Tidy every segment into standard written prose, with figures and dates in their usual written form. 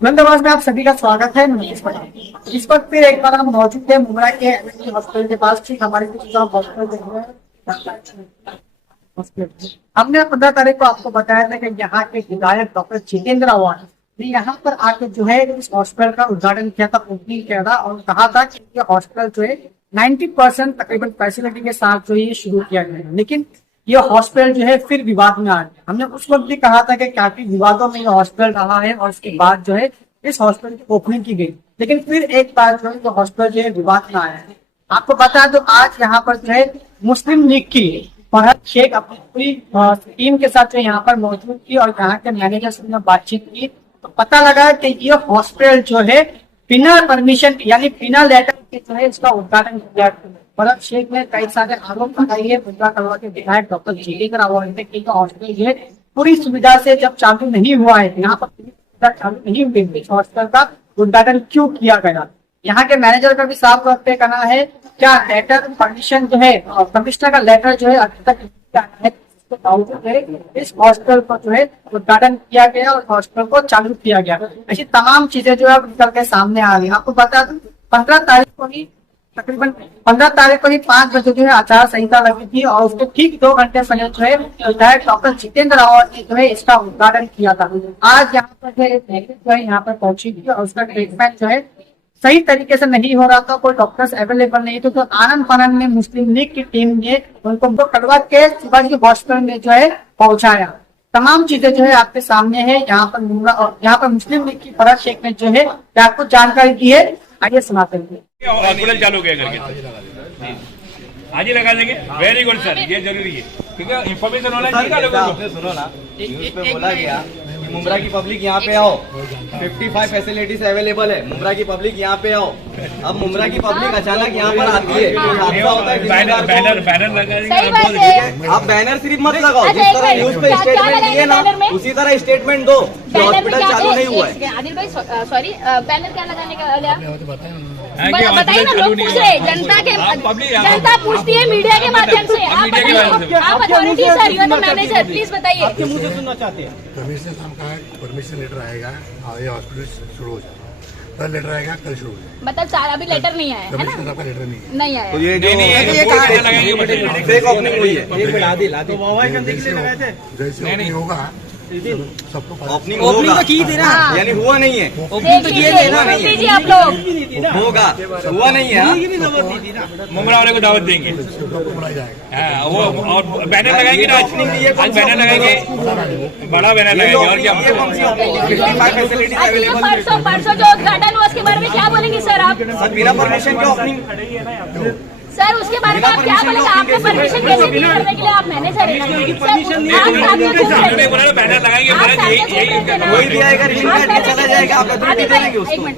नंदवास में आप सभी का स्वागत है। इस वक्त फिर एक बार हम मौजूद है मुंब्रा के हॉस्पिटल के पास। ठीक हमारे हॉस्पिटल हमने 15 तारीख को आपको बताया था कि यहाँ के विधायक डॉक्टर जितेंद्र आव्हाड ने यहाँ पर आके जो है इस हॉस्पिटल का उद्घाटन किया था, ओपनिंग किया था और कहा था कि ये हॉस्पिटल जो है 90% तकरीबन फैसिलिटी के साथ जो ये शुरू किया गया है। लेकिन ये हॉस्पिटल जो है फिर विवाद में आ गया। हमने उस वक्त भी कहा था कि काफी विवादों में ये हॉस्पिटल रहा है और उसके बाद जो है इस हॉस्पिटल की ओपनिंग की गई। लेकिन फिर एक बार जो है तो हॉस्पिटल जो है विवाद में आया है। आपको बता दो आज यहाँ पर जो है मुस्लिम लीग की फरहत शेख अपनी पूरी टीम के साथ जो यहाँ पर मौजूद थी और यहाँ के मैनेजर से बातचीत की तो पता लगा कि ये हॉस्पिटल जो है बिना परमिशन यानी बिना लेटर के जो है इसका उद्घाटन किया। फरहत शेख ने कई सारे आरोप लगाए है मुंब्रा कलवा के विधायक डॉक्टर जितेंद्र आव्हाड ने कि हॉस्पिटल जो है पूरी सुविधा से जब चालू नहीं हुआ है, यहाँ पर पूरी सुविधा चालू नहीं हुई, इस हॉस्पिटल का उद्घाटन क्यों किया गया। यहाँ के मैनेजर का भी साफ तौर पे कहना है क्या लेटर परमिशन जो है कमिश्नर का लेटर जो है अभी तक इस हॉस्पिटल को जो है उद्घाटन किया गया और हॉस्पिटल को चालू किया गया। ऐसी तमाम चीजें जो है निकल के सामने आ रही है। आपको बता दूं 15 तारीख को ही तकरीबन 15 तारीख को ही 5 बजे जो है आचार संहिता लगी थी और उसके ठीक 2 घंटे पहले जो है विधायक डॉक्टर जितेंद्र आव्हाड ने जो है इसका उद्घाटन किया था। आज यहाँ पर जो है यहाँ पर पहुंची थी और उसका ट्रीटमेंट जो है सही तरीके से नहीं हो रहा था, कोई डॉक्टर्स अवेलेबल नहीं थे तो आनंद फानंद में मुस्लिम लीग की टीम ने उनको कड़वा के शिवाजी हॉस्पिटल में जो है पहुंचाया। तमाम चीजें जो है आपके सामने है। यहाँ पर मुंब्रा और यहाँ पर मुस्लिम लीग की फरहत शेख ने जो है आपको जानकारी दी है, आइए सुनाते हैं। हॉस्पिटल चालू किया करके आज ही लगा देंगे। वेरी गुड सर, ये जरूरी है क्योंकि इन्फॉर्मेशन होना चाहिए लोगों को। सुनो ना, न्यूज पे बोला गया कि मुंब्रा की पब्लिक यहाँ पे आओ, 55 फैसिलिटीज अवेलेबल है, मुंब्रा की पब्लिक यहाँ पे आओ। अब मुंब्रा की पब्लिक अचानक यहाँ पर आती है, कोई हादसा होता है, बैनर लगाएंगे। आप बैनर सिर्फ मत लगाओ, जिस तरह न्यूज पे स्टेटमेंट दिए ना उसी तरह स्टेटमेंट दो कि हॉस्पिटल चालू नहीं हुआ है। आदिल भाई सॉरी, बैनर क्या लगाने का बताइए ना, लोग पूछ रहे हैं, जनता पूछती है मीडिया के माध्यम से। आप authority sir, you are the manager, please बताइए। आपके मुंह से सुनना चाहते हैं। कमिश्नर साहब का परमिशन लेटर आएगा और ये हॉस्पिटल शुरू हो जाएगा। कल लेटर आएगा, कल शुरू हो जाएगा। मतलब चार अभी लेटर नहीं आया है कमिश्नर ना? साहब का लेटर नहीं है। नहीं आया। तो ये फेक ओपनिंग हुई है, जैसे ओपनिंग होगा सबको ओपनिंग तो की थी ना, यानी हुआ नहीं है। ओपनिंग तो किए थे ना, दीजिए आप लोग। होगा, हुआ नहीं है। मुंब्रा वाले को दावत देंगे। बनाया जाएगा। हाँ, वो और बैनर लगाएंगे ना, आज बैनर लगाएंगे, बड़ा बैनर लगाएंगे। और क्या परसों जो उद्घाटन हुआ उसके बारे में क्या बोलेंगे सर आप? बिना परमिशन के ओपनिंग सर उसके बारे में आप क्या बोलेंगे? आपको परमिशन कैसे दी करने के लिए? आप मैनेजर हैं। बैनर लगाएंगे, वही दिया है, चला जाएगा। आप उबैद भाई, एक मिनट,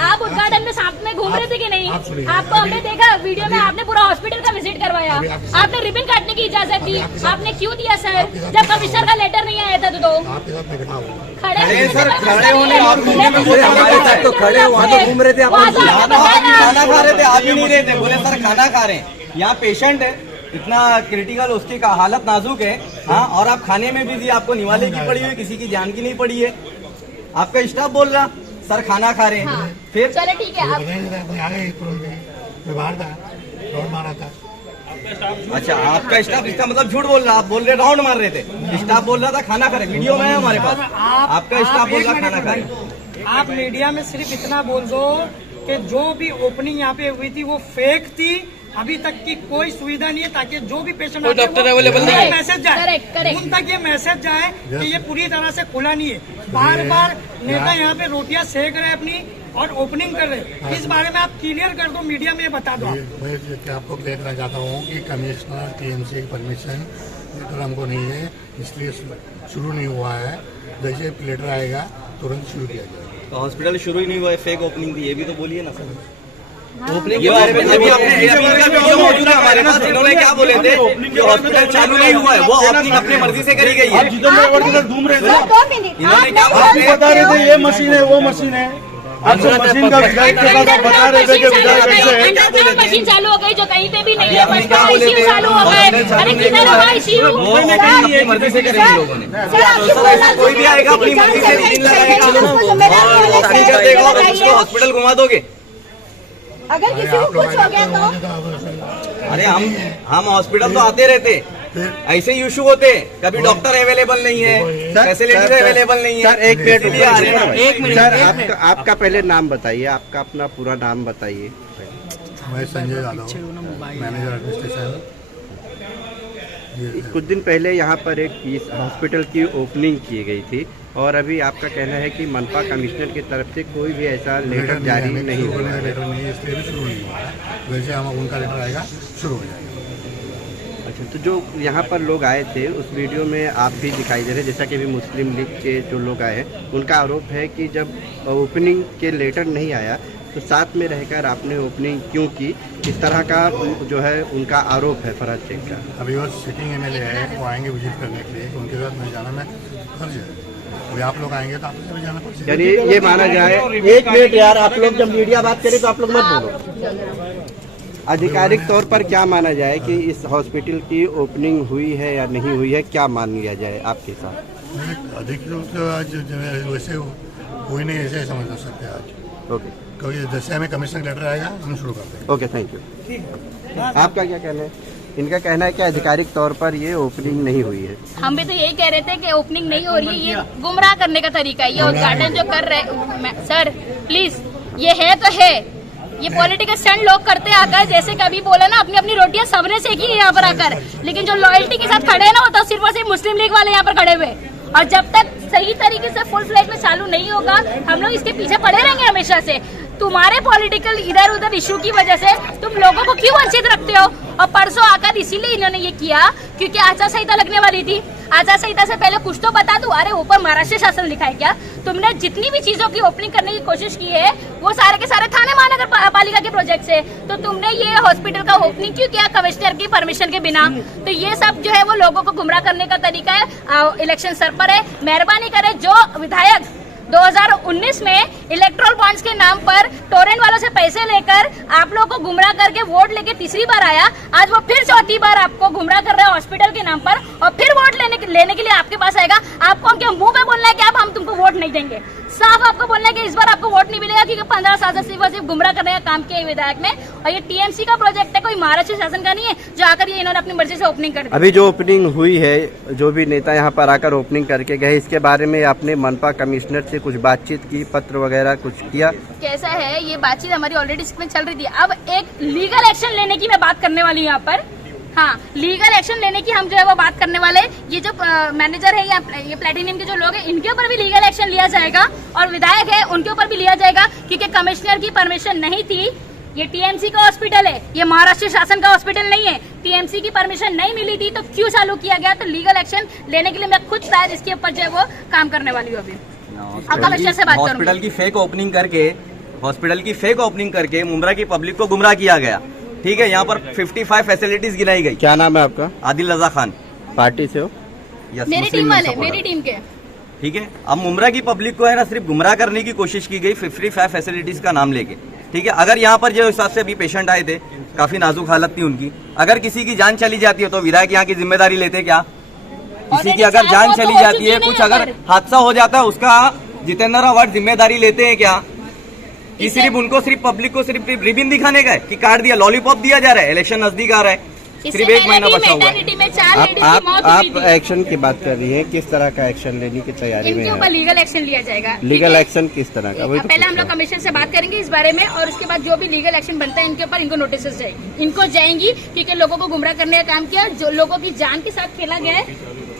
आप उद्घाटन में साथ में घूम रहे थे कि नहीं? आपको हमने देखा वीडियो में, आपने पूरा हॉस्पिटल का विजिट करवाया, आपने रिबन काटने की इजाजत दी, आपने क्यों दिया सर? जब कमिश्नर का लेटर नहीं आया था तो खड़े वहाँ तो घूम रहे थे, खाना खा रहे थे, आप ही नहीं रहे थे। बोले सर खाना खा रहे हैं, यहाँ पेशेंट है इतना क्रिटिकल, उसकी हालत नाजुक है। हाँ, और आप खाने में भी आपको निवाले की पड़ी हुई, किसी की जान की नहीं पड़ी है। आपका स्टाफ बोल रहा सर खाना खा रहे हैं। हाँ। फिर चलो ठीक है, मारा था। अच्छा, आपका स्टाफ, इसका मतलब झूठ बोल रहा। आप बोल रहे राउंड मार रहे थे, स्टाफ बोल रहा था खाना खा रहे। वीडियो में है हमारे पास, आपका स्टाफ बोल रहा खाना खा रहे। आप मीडिया में सिर्फ इतना बोल दो कि जो भी ओपनिंग यहाँ पे हुई थी वो फेक थी, अभी तक की कोई सुविधा नहीं है, ताकि जो भी पेशेंट डॉक्टर अवेलेबल नहीं है, मैसेज जाए उन तक, ये मैसेज जाए कि ये पूरी तरह से खुला नहीं है। बार बार नेता यहाँ पे रोटियां सेक रहे अपनी और ओपनिंग कर रहे। इस बारे में आप क्लियर कर दो, मीडिया में बता दो। मैं आपको क्लियर करना चाहता हूँ कि कमिश्नर टीएमसी की परमिशन लेटर हमको नहीं है, इसलिए शुरू नहीं हुआ है। जैसे लेटर आएगा तुरंत शुरू किया जाएगा। तो हॉस्पिटल शुरू ही नहीं हुआ है, फेक ओपनिंग थी, ये भी तो बोलिए ना सर। ओपनिंग के बारे में अभी वीडियो मौजूद है हमारे पास। इन्होंने क्या बोले थे कि हॉस्पिटल चालू नहीं हुआ है, वो ओपनिंग अपनी मर्जी से करी गई है। जितेंद्र आव्हाड घूम रहे थे, इन्होंने क्या बता रहे थे ये मशीन है वो मशीन है, मशीन का विधायक के साथ आप बता रहे थे कि विधायक ऐसे है। अंडरग्राउंड मशीन चालू हो गई जो कहीं पे भी नहीं है, बस का ICU चालू हो गए। अरे किधर होगा ICU? वो अपनी मर्जी से करेंगे लोगों ने। तो ऐसा कोई भी आएगा अपनी मर्जी से रीडिंग लगाएगा और साइन कर देगा और उसको हॉस्पिटल घुमा दोगे। अगर किसी को कुछ हो गया तो अरे हम हॉस्पिटल तो आते रहते, ऐसे ही इशू होते, कभी डॉक्टर अवेलेबल नहीं है, फैसिलिटीज अवेलेबल नहीं है। सर एक मिनट, एक मिनट सर आपका पहले नाम बताइए, आपका अपना पूरा नाम बताइए। मैं संजय यादव, मैनेजर एडमिनिस्ट्रेशन। कुछ दिन पहले यहाँ पर एक इस हॉस्पिटल की ओपनिंग की गई थी और अभी आपका कहना है कि मनपा कमिश्नर की तरफ से कोई भी ऐसा लेटर जारी नहीं हुआ है। लेटर नहीं है, इसलिए भी शुरू नहीं हुआ है। वैसे हम उनका लेटर आएगा शुरू हो जाएगा। अच्छा, तो जो यहाँ पर लोग आए थे उस वीडियो में आप भी दिखाई दे रहे, जैसा कि अभी मुस्लिम लीग के जो लोग आए हैं उनका आरोप है कि जब ओपनिंग के लेटर नहीं आया तो साथ में रहकर आपने ओपनिंग क्यों की, इस तरह का जो है उनका आरोप है फरहाद शेख का। अभी वो सिटिंग MLA है, वो आएंगे विजिट करने के लिए, तो उनके साथ नहीं जाना मैं फर्ज है। अभी आप लोग आएंगे तो आप भी जाना फर्ज है। यानी ये माना जाए, एक मिनट यार, आप लोग जब मीडिया बात करें तो आप लोग मत बोलो। आधिकारिक तौर पर क्या माना जाए कि इस हॉस्पिटल की ओपनिंग हुई है या नहीं हुई है, क्या मान लिया जाए आपके साथ? अधिक रूप से आज वैसे हुई नहीं, ऐसे समझ सकते हैं आज। ओके, क्योंकि जैसे हमें कमिश्नर लेटर आएगा हम शुरू करते हैं। Okay, thank you. आपका क्या कहना है? इनका कहना है कि आधिकारिक तौर पर ये ओपनिंग नहीं हुई है। हम भी तो यही कह रहे थे कि ओपनिंग नहीं हो रही है, ये गुमराह करने का तरीका है। ये उद्घाटन जो कर रहे सर प्लीज, ये है तो है, ये पॉलिटिकल स्टंट लोग करते आकर, जैसे कभी बोला ना अपनी अपनी रोटियां सबने सेकी है यहाँ पर आकर, लेकिन जो लॉयल्टी के साथ खड़े हैं ना वो तो सिर्फ और सिर्फ मुस्लिम लीग वाले यहाँ पर खड़े हुए। और जब तक सही तरीके से फुल फ्लैज में चालू नहीं होगा हम लोग इसके पीछे पड़े रहेंगे हमेशा से। तुम्हारे पॉलिटिकल इधर उधर इशू की वजह से तुम लोगों को क्यों वंचित रखते हो? और परसों आकर इसीलिए इन्होंने ये किया क्योंकि आचार संहिता लगने वाली थी। आचार संहिता से पहले कुछ तो बता दो। अरे ऊपर महाराष्ट्र शासन लिखा है क्या? तुमने जितनी भी चीजों की ओपनिंग करने की कोशिश की है वो सारे के सारे थाने महानगर पालिका के प्रोजेक्ट से, तो तुमने ये हॉस्पिटल का ओपनिंग क्यों किया कमिश्नर की परमिशन के बिना? तो ये सब जो है वो लोगों को गुमराह करने का तरीका है। इलेक्शन सर पर है, मेहरबानी करे जो विधायक 2019 में इलेक्ट्रोल बॉन्ड्स के नाम पर टोरेंट वालों से पैसे लेकर आप लोगों को गुमराह करके वोट लेके तीसरी बार आया, आज वो फिर चौथी बार आपको गुमराह कर रहा है हॉस्पिटल के नाम पर और फिर वोट लेने के लिए आपके पास आएगा। आपको उनके मुंह पे बोलना है कि अब हम तुमको वोट नहीं देंगे। साफ आपको बोलना है कि इस बार आपको वोट नहीं मिलेगा क्योंकि 15 साल से सिर्फ गुमराह करने का काम किया है विधायक ने। और ये TMC का प्रोजेक्ट है, कोई महाराष्ट्र शासन का नहीं है जो आकर ये इन्होंने अपनी मर्जी से ओपनिंग कर दी। अभी जो ओपनिंग हुई है, जो भी नेता यहाँ पर आकर ओपनिंग करके गए, इसके बारे में आपने मनपा कमिश्नर से कुछ बातचीत की, पत्र वगैरह कुछ किया? कैसा है ये बातचीत हमारी ऑलरेडी इसमें चल रही थी। अब एक लीगल एक्शन लेने की मैं बात करने वाली हूँ यहाँ पर। हाँ, लीगल एक्शन लेने की हम जो है वो बात करने वाले। ये जो मैनेजर है या ये प्लेटिनियम के जो लोग हैं इनके ऊपर भी लीगल एक्शन लिया जाएगा और विधायक है उनके ऊपर भी लिया जाएगा क्योंकि कमिश्नर की परमिशन नहीं थी। ये TMC का हॉस्पिटल है, ये महाराष्ट्र शासन का हॉस्पिटल नहीं है। TMC की परमिशन नहीं मिली थी तो क्यों चालू किया गया? तो लीगल एक्शन लेने के लिए मैं खुद शायद इसके ऊपर जो है वो काम करने वाली हूँ। अभी कमिश्नर से बात करूंगी। हॉस्पिटल की फेक ओपनिंग करके मुंब्रा की पब्लिक को गुमराह किया गया। ठीक है, यहाँ पर 55 फैसिलिटीज गिनाई गई। क्या नाम है आपका? आदिल रजा खान। पार्टी से हो? मेरी टीम वाले, मेरी टीम के। ठीक है, अब मुंब्रा की पब्लिक को है ना सिर्फ गुमराह करने की कोशिश की गई 55 फैसिलिटीज का नाम लेके। ठीक है, अगर यहाँ पर जो हिसाब से अभी पेशेंट आए थे काफी नाजुक हालत थी उनकी, अगर किसी की जान चली जाती है तो विधायक यहाँ की जिम्मेदारी लेते क्या? किसी की अगर जान चली जाती है, कुछ अगर हादसा हो जाता है, उसका जितेंद्र अवार्ड जिम्मेदारी लेते हैं क्या? कि सिर्फ उनको सिर्फ पब्लिक को सिर्फ रिबिन दिखाने का है कि कार्ड दिया, लॉलीपॉप दिया जा रहा है, इलेक्शन नजदीक आ रहा है, सिर्फ 1 महीना बचा हुआ है। आप एक्शन की बात कर रही हैं, किस तरह का एक्शन लेने की तैयारी में इनके ऊपर है? लीगल एक्शन लिया जाएगा। लीगल एक्शन किस तरह का? वही तो पहले हम पूछ लोग रहा हूं। कमिश्नर से बात करेंगे इस बारे में और उसके बाद जो भी लीगल एक्शन बनता है इनके ऊपर इनको नोटिस जाएगी, इनको जाएंगी क्योंकि लोगों को गुमराह करने का काम किया, जो लोगों की जान के साथ खेला गया है।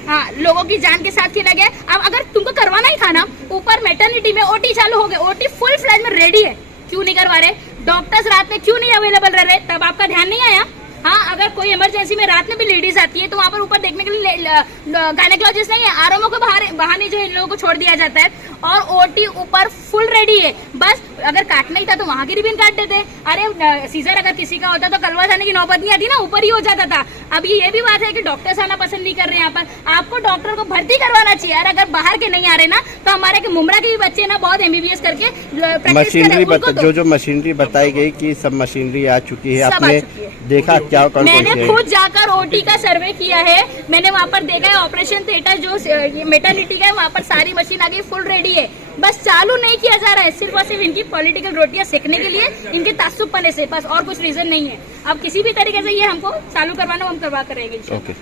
हाँ, लोगों की जान के साथ खेला गया। अब अगर तुमको करवाना ही था ना, ऊपर मैटरनिटी में OT चालू हो गए, OT फुल फ्लैज में रेडी है, क्यों नहीं करवा रहे? डॉक्टर्स रात में क्यों नहीं अवेलेबल रह रहे? तब आपका ध्यान नहीं आया? हाँ, अगर कोई इमरजेंसी में रात में भी लेडीज आती है तो वहाँ पर ऊपर देखने के लिए गायनेकोलॉजिस्ट नहीं है, RMO को बहाने जो इन लोगों को छोड़ दिया जाता है और OT ऊपर फुल रेडी है। बस अगर काटना ही था तो वहाँ की रिबिन काट देते। अरे सीजर अगर किसी का होता तो कलवा जाने की नौबत नहीं आती ना, ऊपर ही हो जाता था। अब ये भी बात है कि डॉक्टर्स आना पसंद नहीं कर रहे हैं यहाँ पर। आपको डॉक्टर को भर्ती करवाना चाहिए यार, अगर बाहर के नहीं आ रहे ना तो हमारे के मुमरा के भी बच्चे ना बहुत MBBS करके प्रैक्टिस कर रहे हैं, उनको तो जो मशीनरी बताई गई कि सब मशीनरी आ चुकी है, सब आपने आ चुकी है। देखा क्या कौन मैंने खुद जाकर OT का सर्वे किया है, मैंने वहाँ पर देखा है ऑपरेशन थिएटर जो मेटर्निटी का है वहाँ पर सारी मशीन आ गई, फुल रेडी है, बस चालू नहीं किया जा रहा है सिर्फ और सिर्फ इनकी पॉलिटिकल रोटियां सेकने के लिए, इनके तासुब पने से, बस और कुछ रीजन नहीं है। अब किसी भी तरीके से ये हमको चालू करवाना हम करवा कर रहेंगे। ओके।